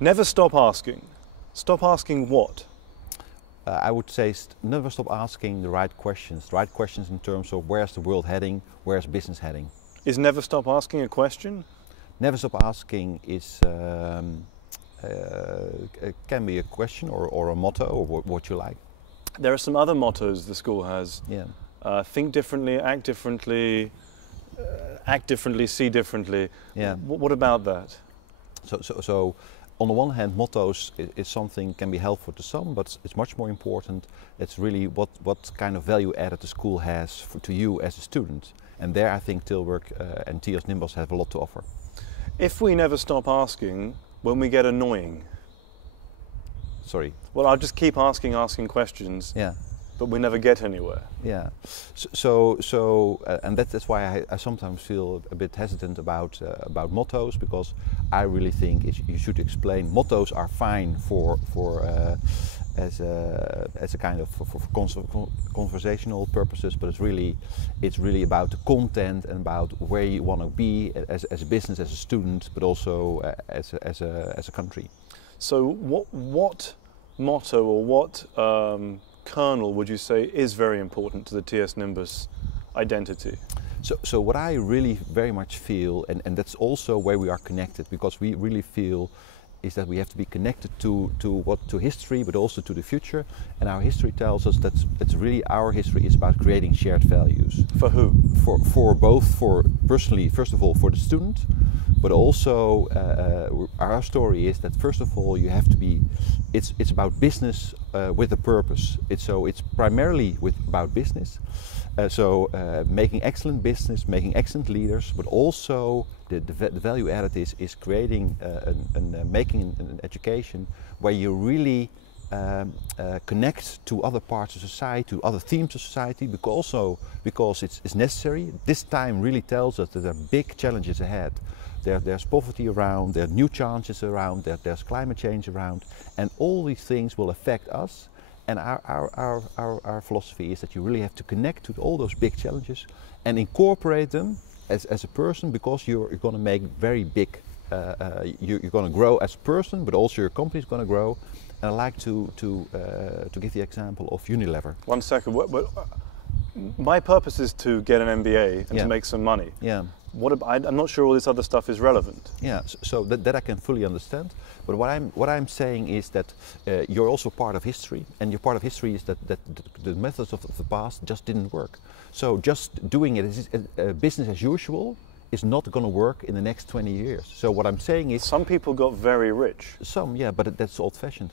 Never stop asking. Stop asking what? I would say never stop asking the right questions. The right questions in terms of where's the world heading, where's business heading. Is never stop asking a question? Never stop asking is can be a question or a motto or what you like. There are some other mottos the school has. Yeah. Think differently, act differently, see differently. Yeah. What about that? So on the one hand, mottos is something can be helpful to some, but it's much more important. It's really what kind of value added the school has to you as a student. And there I think Tilburg and TiasNimbas have a lot to offer. If we never stop asking, when we get annoying? Sorry. Well, I'll just keep asking questions. Yeah. But we never get anywhere. Yeah. And that's why I sometimes feel a bit hesitant about mottos, because I really think you should explain. Mottos are fine as a kind of for conversational purposes, but it's really about the content and about where you want to be as a business, as a student, but also as a country. So what motto or what kernel would you say is very important to the TiasNimbas identity? So what I really very much feel, and that's also where we are connected, because we really feel is that we have to be connected to history, but also to the future. And our history tells us that's really our history is about creating shared values. For who? For personally, first of all, for the student, but also our story is that first of all you have to be. It's about business with a purpose. It's primarily about business. Making excellent business, making excellent leaders, but also the value added is creating making an education where you really connect to other parts of society, to other themes of society, because it's necessary. This time really tells us that there are big challenges ahead. There's poverty around, there are new challenges around, there's climate change around, and all these things will affect us. And our philosophy is that you really have to connect to all those big challenges and incorporate them as a person, because you're going to make very big, you're going to grow as a person, but also your company is going to grow. And I like to give the example of Unilever. 1 second. My purpose is to get an MBA and to make some money. Yeah. I'm not sure all this other stuff is relevant. Yeah, so that I can fully understand. But what I'm saying is that you're also part of history, and your part of history is that the methods of the past just didn't work. So just doing it as business as usual is not going to work in the next 20 years. So what I'm saying is... Some people got very rich. Some, yeah, but that's old-fashioned.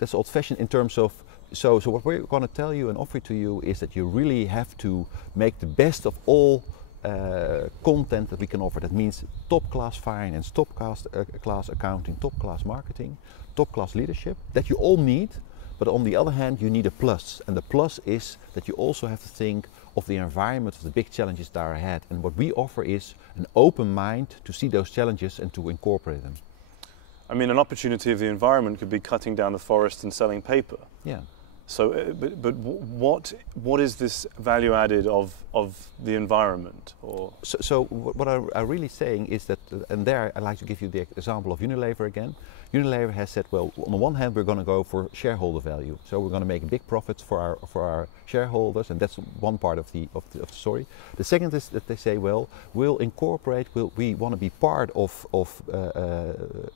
That's old-fashioned in terms of... So what we're going to tell you and offer to you is that you really have to make the best of all content that we can offer. That means top-class finance, top-class accounting, top-class marketing, top-class leadership, that you all need. But on the other hand, you need a plus. And the plus is that you also have to think of the environment, of the big challenges that are ahead. And what we offer is an open mind to see those challenges and to incorporate them. I mean, an opportunity of the environment could be cutting down the forest and selling paper. Yeah. So, but what is this value added of the environment? Or so what I'm really saying is that, and there I like to give you the example of Unilever again. Unilever has said, well, on the one hand we're going to go for shareholder value, so we're going to make big profits for our shareholders, and that's one part of the story. The second is that they say, well, we want to be part of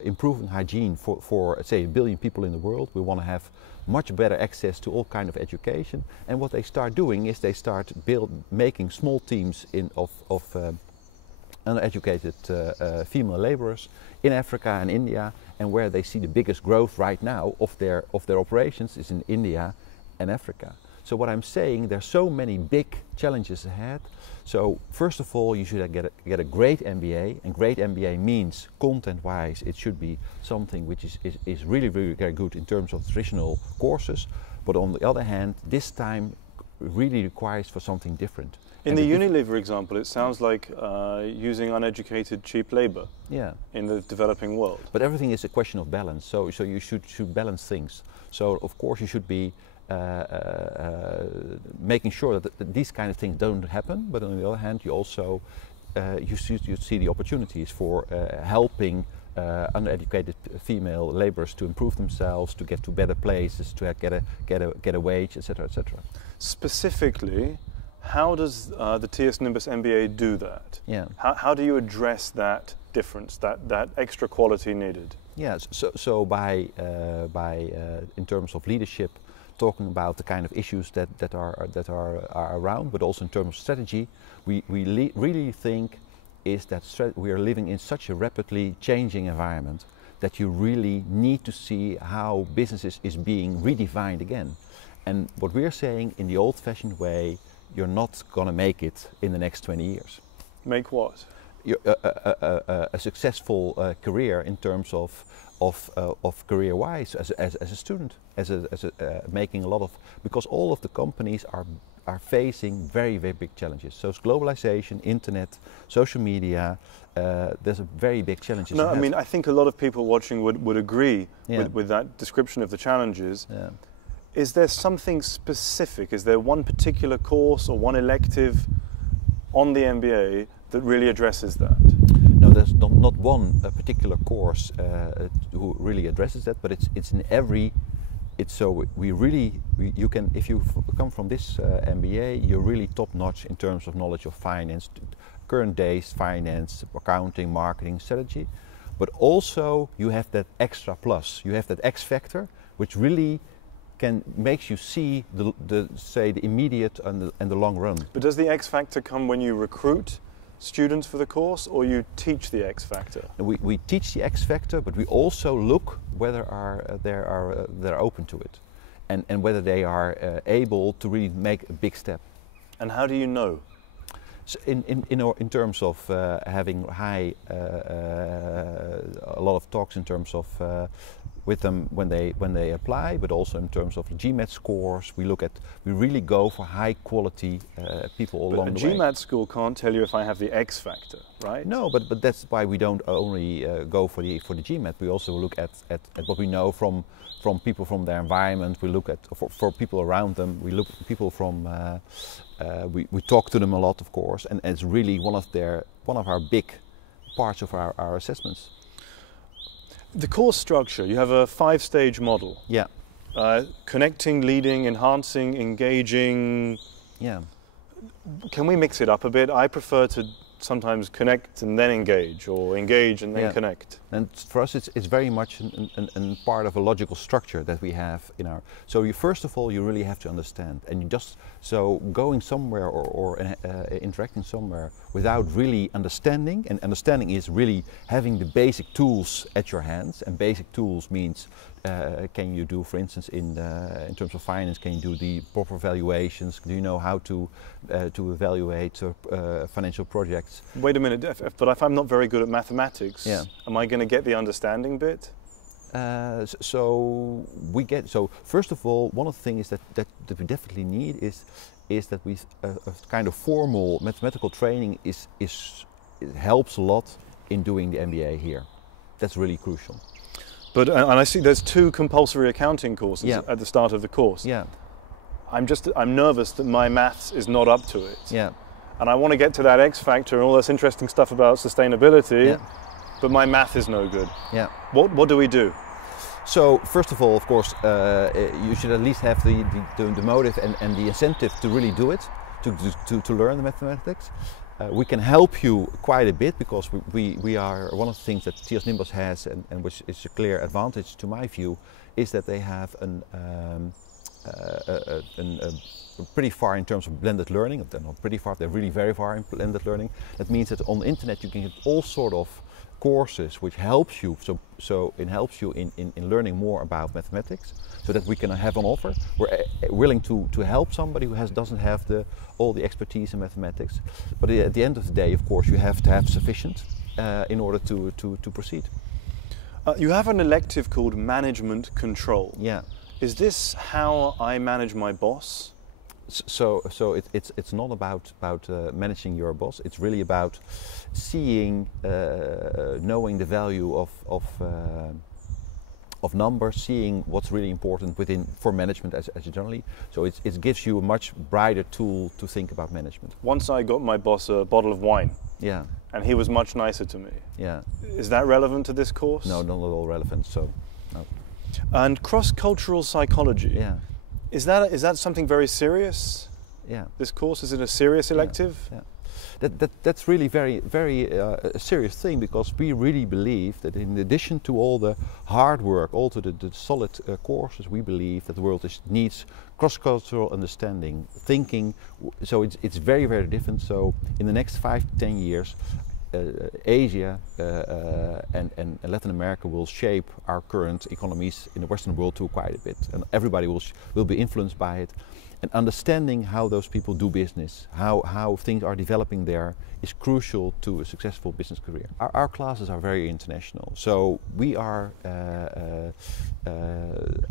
improving hygiene for say 1 billion people in the world. We want to have much better access to all kind of education, and what they start doing is they start making small teams of uneducated female laborers in Africa and India, and where they see the biggest growth right now of their operations is in India and Africa. So what I'm saying, there's so many big challenges ahead. So first of all, you should get a great MBA, and great MBA means content-wise it should be something which is really, really very good in terms of traditional courses. But on the other hand, this time really requires for something different. In the Unilever example, it sounds like using uneducated cheap labor in the developing world. But everything is a question of balance, so you should balance things. So of course you should be making sure that these kind of things don't happen, but on the other hand you also you see the opportunities for helping uneducated female laborers to improve themselves, to get to better places, to get a wage, etc., etc. Specifically, how does the TiasNimbas MBA do that? Yeah. How do you address that difference, that extra quality needed? Yes. So by in terms of leadership, talking about the kind of issues that are around, but also in terms of strategy, we really think is that we are living in such a rapidly changing environment that you really need to see how business is being redefined again. And what we're saying, in the old-fashioned way, you're not going to make it in the next 20 years. Make what? A successful career in terms of career-wise as a student, making a lot of, because all of the companies are facing very, very big challenges. So it's globalization, internet, social media, there's a very big challenges. No, I mean, I think a lot of people watching would agree Yeah. with that description of the challenges. Yeah. Is there something specific? Is there one particular course or one elective on the MBA that really addresses that? No, there's not one particular course who really addresses that, but it's in every. It's so you can, if you come from this MBA, you're really top notch in terms of knowledge of finance, current days finance, accounting, marketing, strategy, but also you have that extra plus. You have that X factor, which really makes you see the immediate and the long run. But does the X factor come when you recruit students for the course, or you teach the X factor? We teach the X factor, but we also look whether they're open to it, and whether they are able to really make a big step. And how do you know? So in terms of having a lot of talks in terms of with them when they apply, but also in terms of GMAT scores, we really go for high quality people along the way. A GMAT school can't tell you if I have the X factor, right? No, but that's why we don't only go for the GMAT. We also look at what we know from people from their environment. We look at for people around them. We look at people from. We talk to them a lot, of course, and it's really one of our big parts of our assessments. The course structure, you have a 5-stage model. Yeah. Connecting, leading, enhancing, engaging. Yeah. Can we mix it up a bit? I prefer to sometimes connect and then engage, or engage and then connect. And for us it's very much a part of a logical structure that we have in our. So first of all you really have to understand, and you just going somewhere or interacting somewhere without really understanding, and understanding is really having the basic tools at your hands, and basic tools means can you do, for instance, in terms of finance, can you do the proper valuations? Do you know how to evaluate financial projects? Wait a minute, but if I'm not very good at mathematics, am I going to get the understanding bit? So first of all, one of the things that we definitely need is that we a kind of formal mathematical training it helps a lot in doing the MBA here. That's really crucial. But and I see there's 2 compulsory accounting courses at the start of the course. Yeah. I'm nervous that my maths is not up to it. Yeah. And I want to get to that X factor and all this interesting stuff about sustainability. Yeah. But my math is no good. Yeah. What do we do? So first of all, of course, you should at least have the motive and the incentive to really do it, to learn the mathematics. We can help you quite a bit, because we are, one of the things that TiasNimbas has, and which is a clear advantage to my view, is that they have pretty far in terms of blended learning. They're not pretty far, they're really very far in blended learning. That means that on the internet you can get all sort of courses which helps you, so it helps you in learning more about mathematics, so that we can have an offer. We're willing to help somebody who doesn't have all the expertise in mathematics, but at the end of the day, of course, you have to have sufficient in order to proceed. You have an elective called Management Control. Yeah. Is this how I manage my boss? So it's not about managing your boss. It's really about seeing, knowing the value of numbers, seeing what's really important for management as generally. So it gives you a much brighter tool to think about management. Once I got my boss a bottle of wine. Yeah. and he was much nicer to me. Yeah. Is that relevant to this course? No, not at all relevant. So, no. And cross-cultural psychology. Yeah. Is that something very serious? Yeah. This course, is it a serious elective? Yeah. That's really very a serious thing, because we really believe that in addition to all the hard work, also the solid courses, we believe that the world needs cross-cultural understanding, thinking. So it's very different. So in the next 5 to 10 years, Asia and Latin America will shape our current economies in the Western world to quite a bit, and everybody will be influenced by it. And understanding how those people do business, how things are developing there, is crucial to a successful business career. Our classes are very international, so we are,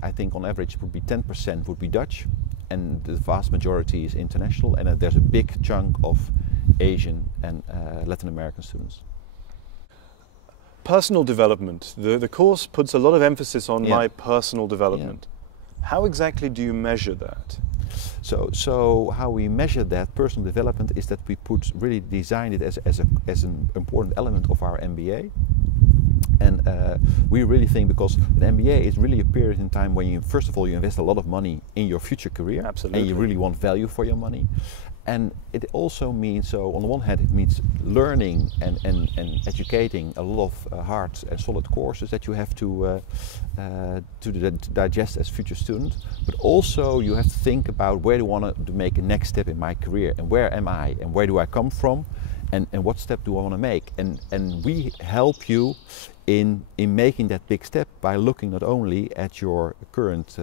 I think on average would be 10% would be Dutch, and the vast majority is international, and there's a big chunk of Asian and Latin American students. Personal development. The course puts a lot of emphasis on my personal development. Yeah. How exactly do you measure that? So how we measure that personal development is that we really design it as an important element of our MBA. And we really think, because an MBA is really a period in time when you, first of all, you invest a lot of money in your future career. Absolutely. And you really want value for your money. And it also means, so on the one hand, it means learning and educating a lot of hard and solid courses that you have to digest as future student. But also you have to think about, where do I want to make a next step in my career, and where am I, and where do I come from, and what step do I want to make? And we help you in making that big step by looking not only at your current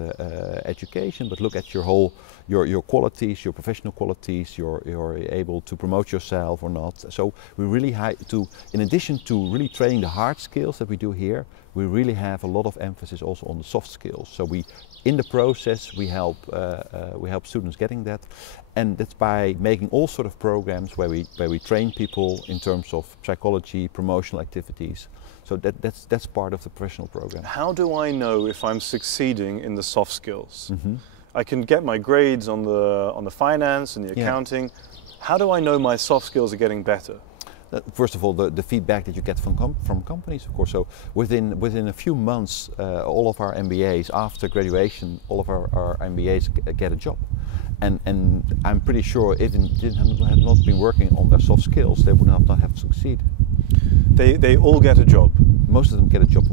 education, but look at your whole your qualities, your professional qualities, you're able to promote yourself or not. So we really in addition to really training the hard skills that we do here, we really have a lot of emphasis also on the soft skills. So in the process we help students getting that, and that's by making all sort of programs where we train people in terms of psychology, promotional activities. So that's part of the professional program. How do I know if I'm succeeding in the soft skills? Mm-hmm. I can get my grades on the finance and the accounting. Yeah. How do I know my soft skills are getting better? First of all, the feedback that you get from companies, of course. So within a few months, all of our MBAs, after graduation, all of our MBAs get a job. And I'm pretty sure if they had not been working on their soft skills, they would not have succeeded. They all get a job? Most of them get a job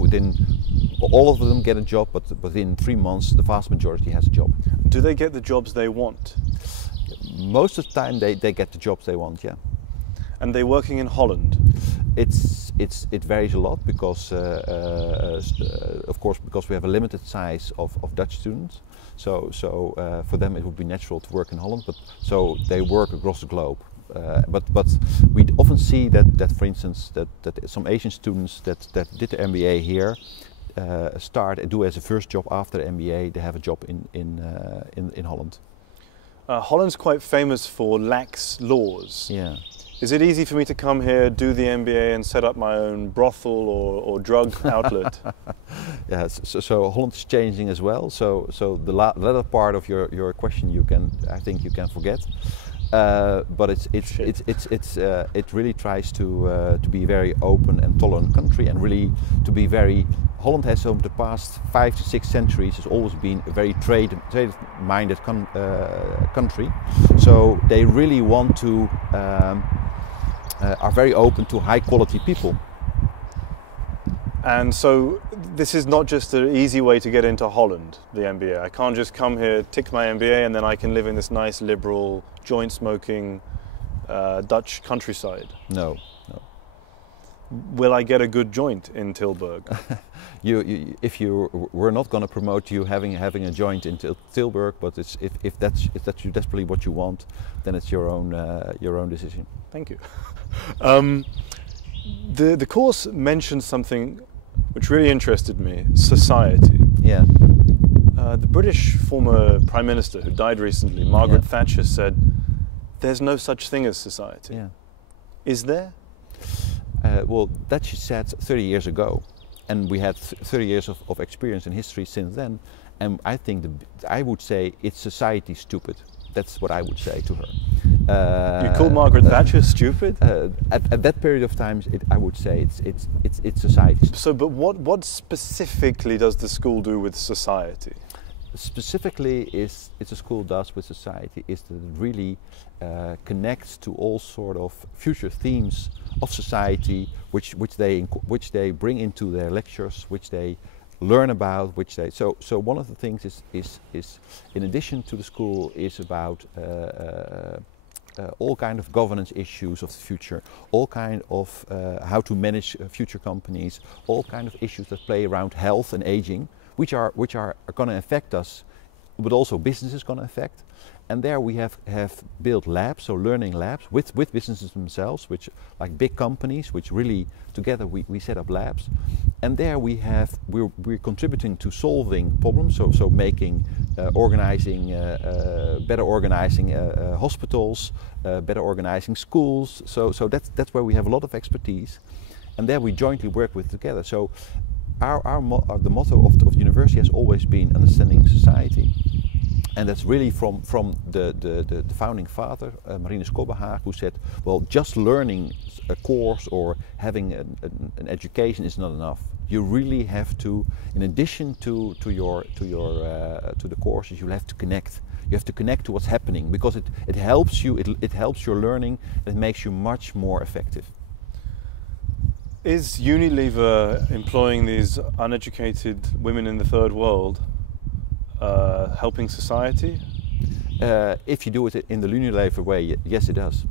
all of them get a job, but within 3 months the vast majority has a job. Do they get the jobs they want? Most of the time they get the jobs they want, yeah. And they're working in Holland? It varies a lot, because of course, because we have a limited size of Dutch students. So for them it would be natural to work in Holland, but so they work across the globe. But we often see that for instance, that some Asian students that did the MBA here start and do as a first job after the MBA, they have a job in Holland. Holland's quite famous for lax laws. Yeah. Is it easy for me to come here, do the MBA and set up my own brothel or drug outlet? Yeah, so Holland is changing as well. So the latter part of your question I think you can forget. But it really tries to be a very open and tolerant country, and really to be very. Holland has over the past 5 to 6 centuries has always been a very trade-minded country. So they really want to are very open to high-quality people. And so this is not just an easy way to get into Holland, the MBA. I can't just come here, tick my MBA, and then I can live in this nice, liberal, joint-smoking Dutch countryside. No. Will I get a good joint in Tilburg? If you we're not going to promote you having a joint in Tilburg, but if that's desperately what you want, then it's your own decision. Thank you. The course mentions something which really interested me: society. Yeah. The British former Prime Minister who died recently, Margaret Thatcher, said, "There's no such thing as society." Yeah. Is there? Well, that she said 30 years ago, and we had 30 years of experience in history since then. And I think I would say it's society stupid. That's what I would say to her. You called Margaret Thatcher stupid? At that period of time, I would say it's society. So, but what specifically does the school do with society? Specifically, is the school does with society is that it really connects to all sort of future themes of society, which they bring into their lectures, which they learn about, so one of the things is in addition to the school is about all kind of governance issues of the future, all kind of how to manage future companies, all kind of issues that play around health and aging, which are going to affect us, but also business is going to affect. And there we have built labs, so learning labs with businesses themselves, which like big companies, which really together we set up labs. And there we're contributing to solving problems, so making, organizing, better organizing hospitals, better organizing schools. So that's where we have a lot of expertise, and there we jointly work with together. So the motto of the university has always been understanding society. And that's really from the founding father, Marinus Kobberhaag, who said, well, just learning a course or having an education is not enough. You really have to, in addition to the courses, you have to connect. You have to connect to what's happening, because it helps you, it helps your learning, and it makes you much more effective. Is Unilever employing these uneducated women in the third world helping society? If you do it in the Unilever way, yes, it does.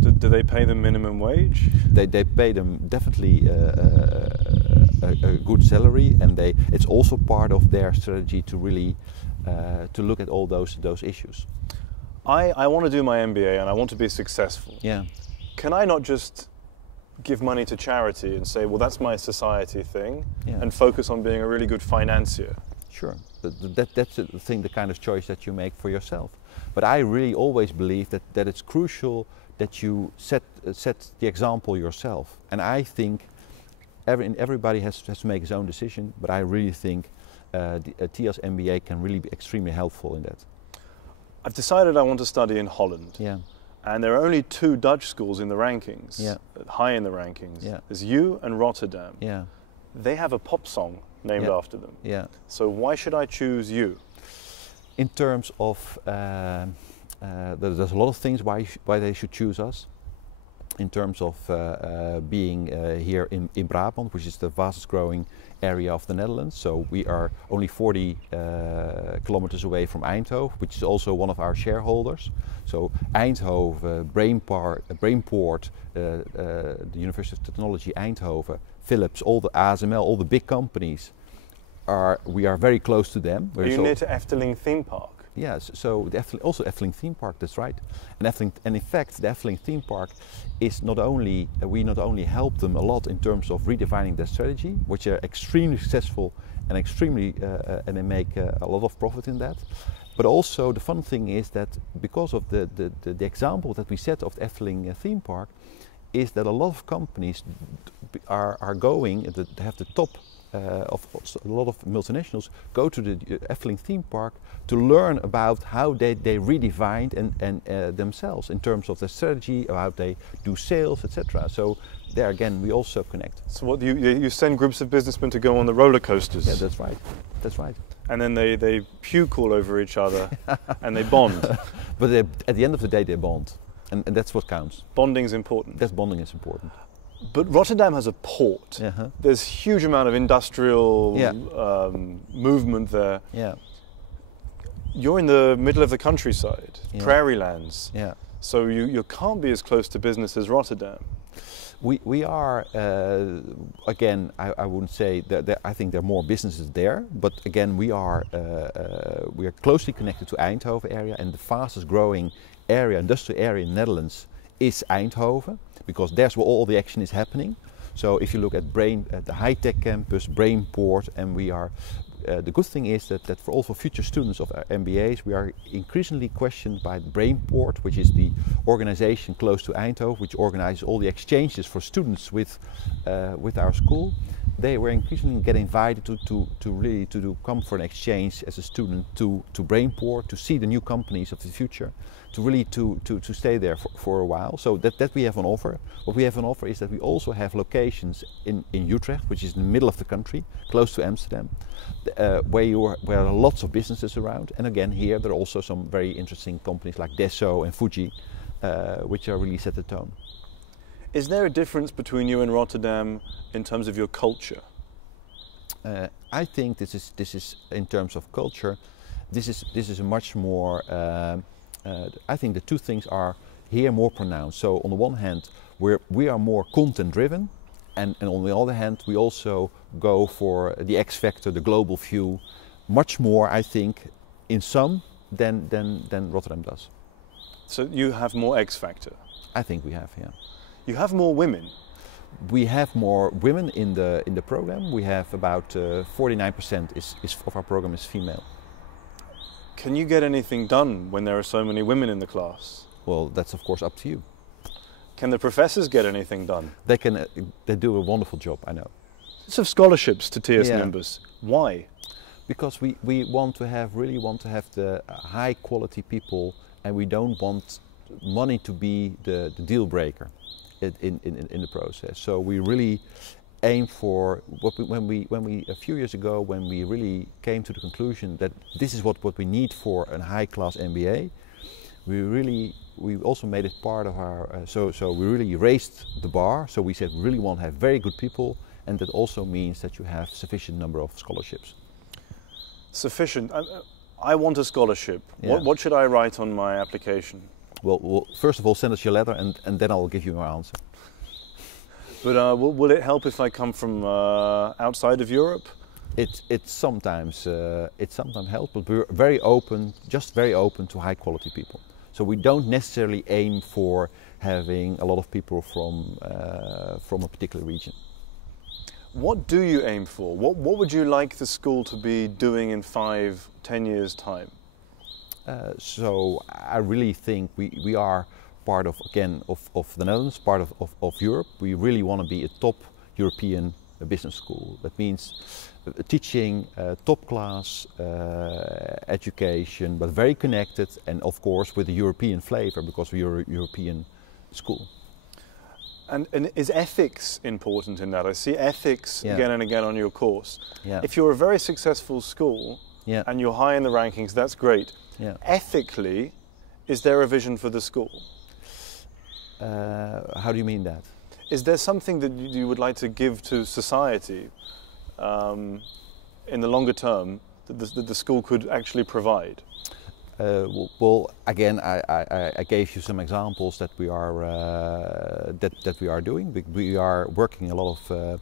Do they pay them minimum wage? They pay them definitely a good salary, and it's also part of their strategy to really to look at all those issues. I want to do my MBA and I want to be successful. Yeah. Can I not just give money to charity and say, well, that's my society thing, and focus on being a really good financier? Sure, that's the thing, the kind of choice that you make for yourself. But I really always believe that it's crucial that you set the example yourself. And I think everybody has to make his own decision, but I really think a TIAS MBA can really be extremely helpful in that. I've decided I want to study in Holland. Yeah. And there are only 2 Dutch schools in the rankings, high in the rankings. Yeah. There's you and Rotterdam. Yeah. They have a pop song named after them. Yeah. So why should I choose you? In terms of, there's a lot of things why they should choose us. In terms of being here in Brabant, which is the fastest growing area of the Netherlands. So we are only 40 kilometers away from Eindhoven, which is also one of our shareholders. So Eindhoven, Brainport, the University of Technology Eindhoven, Philips, all the ASML, all the big companies, we are very close to them. Are you near to Efteling theme park? Yes, so also Efteling theme park, that's right. And in fact, the Efteling theme park is not only, we not only help them a lot in terms of redefining their strategy, which are extremely successful and and they make a lot of profit in that. But also the fun thing is that because of the example that we set of the Efteling theme park, is that a lot of companies are going, they have the top of a lot of multinationals go to the Efteling theme park to learn about how they redefined and themselves in terms of their strategy, how they do sales, etc. So there again, we also connect. So what you send groups of businessmen to go on the roller coasters? Yeah, that's right. That's right. And then they puke all over each other and they bond. But at the end of the day, they bond, and that's what counts. Bonding's important. That's bonding is important. But Rotterdam has a port. There's a huge amount of industrial movement there. Yeah. You're in the middle of the countryside, prairie lands. Yeah. So you can't be as close to business as Rotterdam. We are, again, I wouldn't say that I think there are more businesses there, but again, we are closely connected to Eindhoven area, and the fastest growing area, industrial area in the Netherlands is Eindhoven, because that's where all the action is happening. So if you look at the high-tech campus, Brainport, and we are, the good thing is that for future students of our MBAs, we are increasingly questioned by Brainport, which is the organization close to Eindhoven, which organizes all the exchanges for students with our school. they were increasingly getting invited to really come for an exchange as a student to Brainport, to see the new companies of the future, to really to stay there for a while. So that we have on offer. What we have on offer is that we also have locations in Utrecht, which is in the middle of the country, close to Amsterdam, where there are lots of businesses around. And again, here there are also some very interesting companies like Desso and Fuji, which are really set the tone. Is there a difference between you and Rotterdam in terms of your culture? I think this is in terms of culture. This is a much more. I think the two things are here more pronounced. So on the one hand, we are more content driven, and on the other hand, we also go for the X factor, the global view, much more. I think in some than Rotterdam does. So you have more X factor. I think we have, yeah. You have more women. We have more women in the program. We have about 49% of our program is female. Can you get anything done when there are so many women in the class? Well, that's of course up to you. Can the professors get anything done? They can. They do a wonderful job, I know. Lots of scholarships to TiasNimbas. Yeah. Why? Because we really want to have the high quality people, and we don't want money to be the deal breaker in the process. So we really aim for when we a few years ago, when we really came to the conclusion that this is what we need for a high class MBA, we also made it part of our so we really raised the bar. So we said we really want to have very good people, and that also means that you have sufficient number of scholarships. Sufficient. I want a scholarship. Yeah. What should I write on my application? Well, first of all, send us your letter, and then I'll give you my answer. But will it help if I come from outside of Europe? It sometimes helps, but we're very open to high quality people. So we don't necessarily aim for having a lot of people from a particular region. What do you aim for? What would you like the school to be doing in 5-10 years' time? So I really think we are part of the Netherlands, part of Europe. We really want to be a top European business school. That means teaching top class education, but very connected, and of course with a European flavor, because we are a European school. And is ethics important in that? I see ethics again and again on your course. Yeah. If you're a very successful school and you're high in the rankings, that's great. Yeah. Ethically, is there a vision for the school? How do you mean that? Is there something that you would like to give to society in the longer term that the school could actually provide? Well, again, I gave you some examples that we are that we are doing. We are working a lot of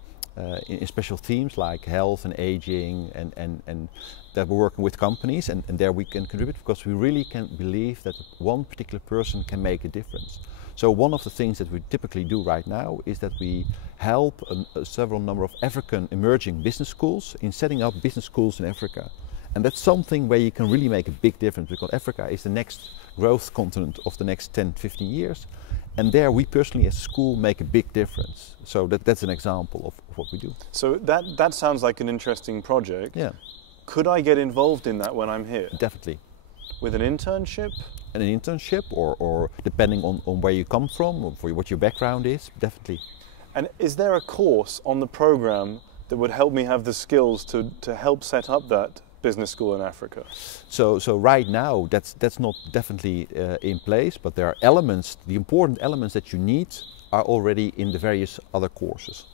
in special themes like health and aging, and that we're working with companies, and there we can contribute, because we really can believe that one particular person can make a difference. So one of the things that we typically do right now is that we help several number of African emerging business schools in setting up business schools in Africa. And that's something where you can really make a big difference, because Africa is the next growth continent of the next 10-15 years. And there we personally as a school make a big difference. So that's an example of what we do. So that sounds like an interesting project. Yeah. Could I get involved in that when I'm here? Definitely. With an internship? An internship, or depending on where you come from, or for what your background is, definitely. And is there a course on the program that would help me have the skills to help set up that business school in Africa? So right now that's not definitely in place, but there are elements, the important elements that you need are already in the various other courses.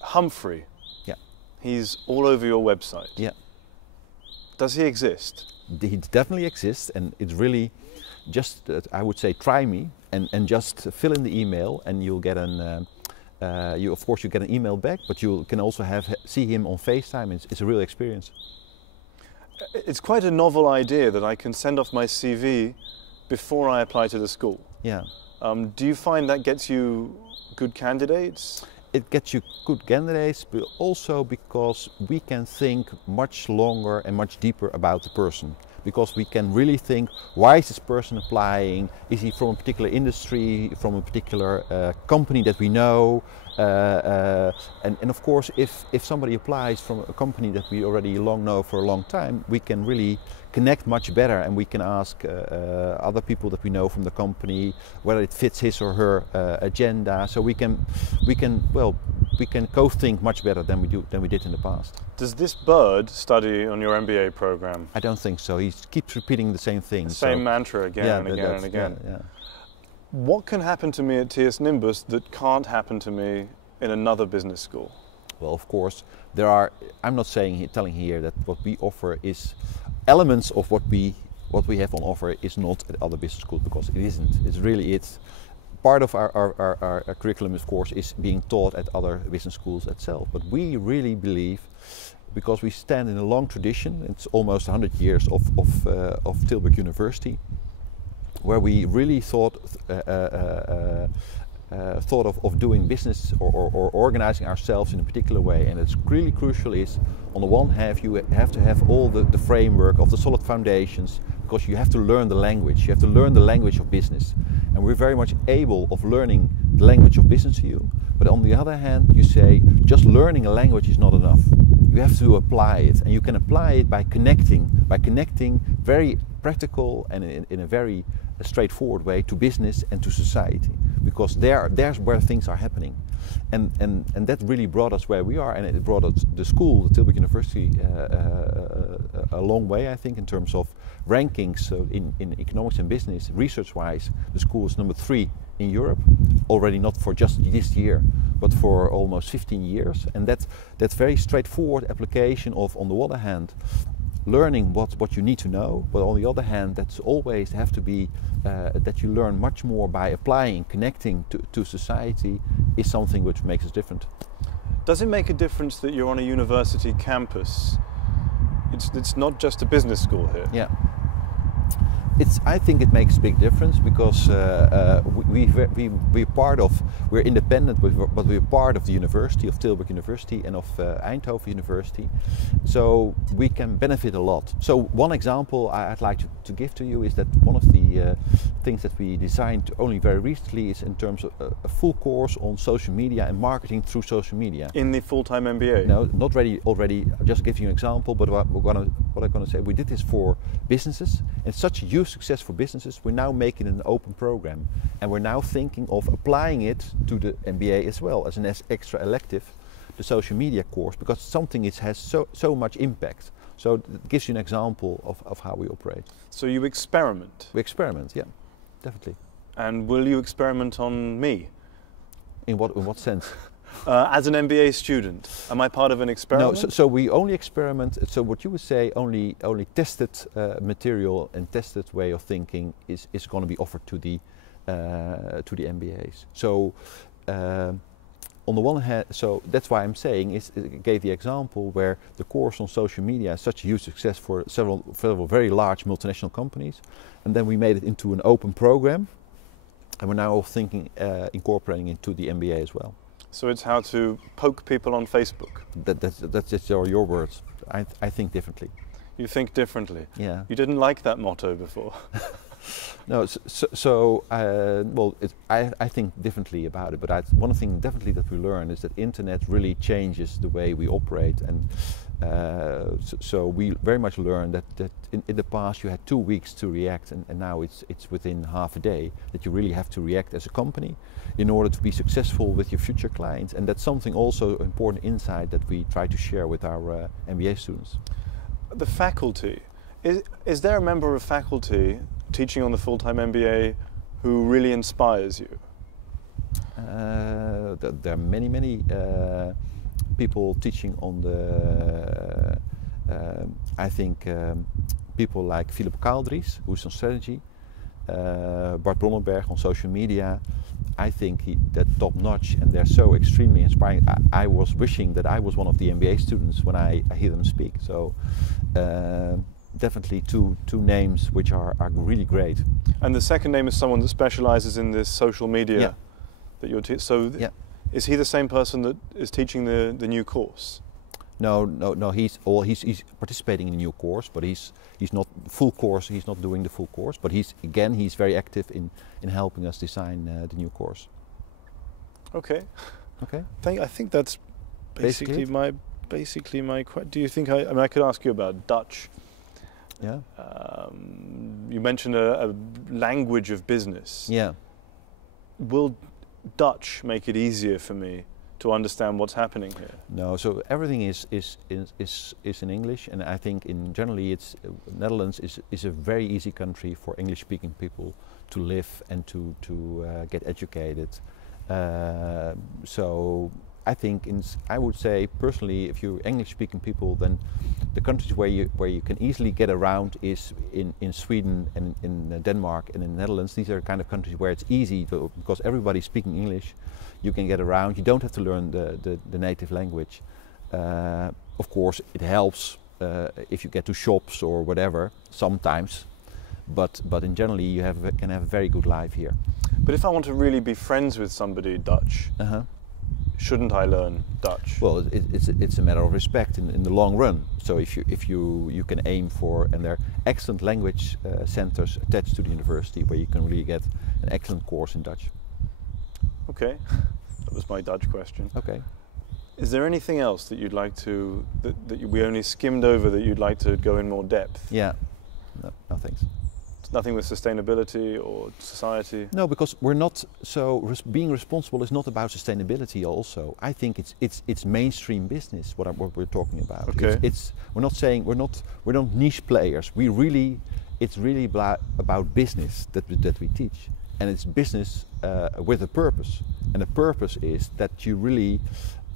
Humphrey. Yeah. He's all over your website. Yeah. Does he exist? He definitely exists, and it's really just, I would say, try me and just fill in the email, and you'll get of course you get an email back, but you can also see him on FaceTime. It's a real experience. It's quite a novel idea that I can send off my CV before I apply to the school. Yeah. Do you find that gets you good candidates? It gets you good candidates, but also because we can think much longer and much deeper about the person. because we can really think, why is this person applying? Is he from a particular industry, from a particular company that we know? And of course, if somebody applies from a company that we already long know for a long time, we can really connect much better, and we can ask other people that we know from the company whether it fits his or her agenda. So we can co-think much better than we did in the past. Does this bird study on your MBA program? I don't think so. He keeps repeating the same thing. The same mantra again and again and again. Yeah. What can happen to me at TiasNimbas that can't happen to me in another business school? Well, of course, there are. I'm not telling here that what we offer is elements of what we have on offer is not at other business schools, because it isn't. It's part of our curriculum, of course, is being taught at other business schools itself. But we really believe, because we stand in a long tradition, it's almost 100 years of Tilburg University, where we really thought of doing business or organizing ourselves in a particular way. And it's really crucial is, on the one hand, you have to have all the framework of the solid foundations, because you have to learn the language. You have to learn the language of business. And we're very much able of learning the language of business to you. But on the other hand, you say, just learning a language is not enough. You have to apply it, and you can apply it by connecting very practical and in a very straightforward way to business and to society, because there's where things are happening, and that really brought us where we are, and it brought us the school, the Tilburg University, a long way, I think, in terms of rankings. So in economics and business, research-wise, the school is number 3 in Europe, already not for just this year, but for almost 15 years, and that's very straightforward application of, on the one hand, learning what you need to know, but on the other hand, that's always have to be that you learn much more by applying, connecting to society, is something which makes us different. Does it make a difference that you're on a university campus? It's not just a business school here. Yeah. I think it makes a big difference, because we're independent, but we're part of the university, of Tilburg University and of Eindhoven University, so we can benefit a lot. So one example I'd like to give to you is that one of the things that we designed only very recently is in terms of a full course on social media and marketing through social media. In the full-time MBA? No, not ready already. I'll just give you an example, but what I'm going to say, we did this for businesses, and it's such a huge success for businesses. We're now making an open program, and we're now thinking of applying it to the MBA as well as an extra elective, the social media course, because something has so much impact. So it gives you an example of how we operate. So you experiment? We experiment, yeah, definitely. And will you experiment on me? In what sense? As an MBA student, am I part of an experiment? No, so we only experiment. So what you would say, only tested material and tested way of thinking is going to be offered to the MBAs. So on the one hand, so that's why I'm saying I gave the example where the course on social media is such a huge success for several very large multinational companies, and then we made it into an open program, and we're now thinking incorporating into the MBA as well. So it's how to poke people on Facebook. That's just your words. I think differently. You think differently? Yeah. You didn't like that motto before. No, well, I think differently about it. But one thing definitely that we learn is that internet really changes the way we operate, and so we very much learned that in the past you had 2 weeks to react, and now it's within half a day that you really have to react as a company in order to be successful with your future clients, and that's something also important insight that we try to share with our MBA students. The faculty, is there a member of faculty teaching on the full-time MBA who really inspires you? There are many people teaching on the, I think people like Philip Kaaldries, who's on strategy, Bart Bronnenberg on social media. I think they're top notch and they're so extremely inspiring. I was wishing that I was one of the MBA students when I hear them speak. So definitely two names which are really great. And the second name is someone that specializes in this social media that you're teaching. So is he the same person that is teaching the new course? No. He's participating in a new course, but he's not full course. He's not doing the full course, but he's very active in helping us design the new course. Okay. Okay. I think that's basically my do you think I mean I could ask you about Dutch. Yeah. You mentioned a language of business. Yeah. Will Dutch make it easier for me to understand what's happening here? No, so everything is in English, and I think generally it's Netherlands is a very easy country for English-speaking people to live and to get educated. So I think I would say personally, if you're English-speaking people, then the countries where you can easily get around is in Sweden and in Denmark and in the Netherlands. These are kind of countries where it's easy because everybody's speaking English. You can get around. You don't have to learn the native language. Of course, it helps if you get to shops or whatever sometimes, but in generally you can have a very good life here. But if I want to really be friends with somebody Dutch, shouldn't I learn Dutch? Well, it's a matter of respect in the long run. So if you can aim for, and there are excellent language centers attached to the university where you can really get an excellent course in Dutch. Okay, that was my Dutch question. Okay. Is there anything else that you'd like to that we only skimmed over that you'd like to go in more depth? Yeah. No thanks. Nothing with sustainability or society? No, because we're not being responsible is not about sustainability. Also, I think it's mainstream business. What we're talking about. Okay. We're not saying we're not niche players. It's really about business that we teach, and it's business with a purpose. And the purpose is that you really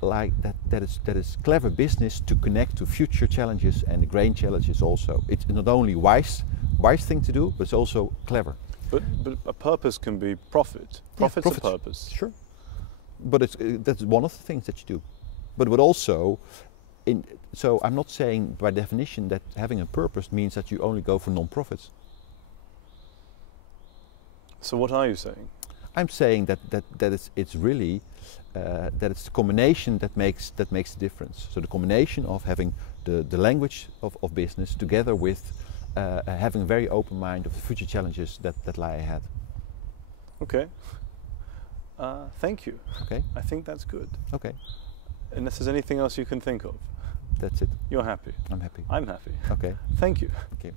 like that is clever business to connect to future challenges and the grain challenges also. It's not only wise thing to do, but it's also clever. But a purpose can be profit. Profit's a purpose. Sure. But that's one of the things that you do. But also, so I'm not saying by definition that having a purpose means that you only go for non-profits. So what are you saying? I'm saying that it's really that it's the combination that makes the difference. So the combination of having the language of business together with having a very open mind of the future challenges that lie ahead. Okay. Thank you. Okay. I think that's good. Okay. Unless there's anything else you can think of. That's it. You're happy. I'm happy. I'm happy. Okay. Thank you. Okay.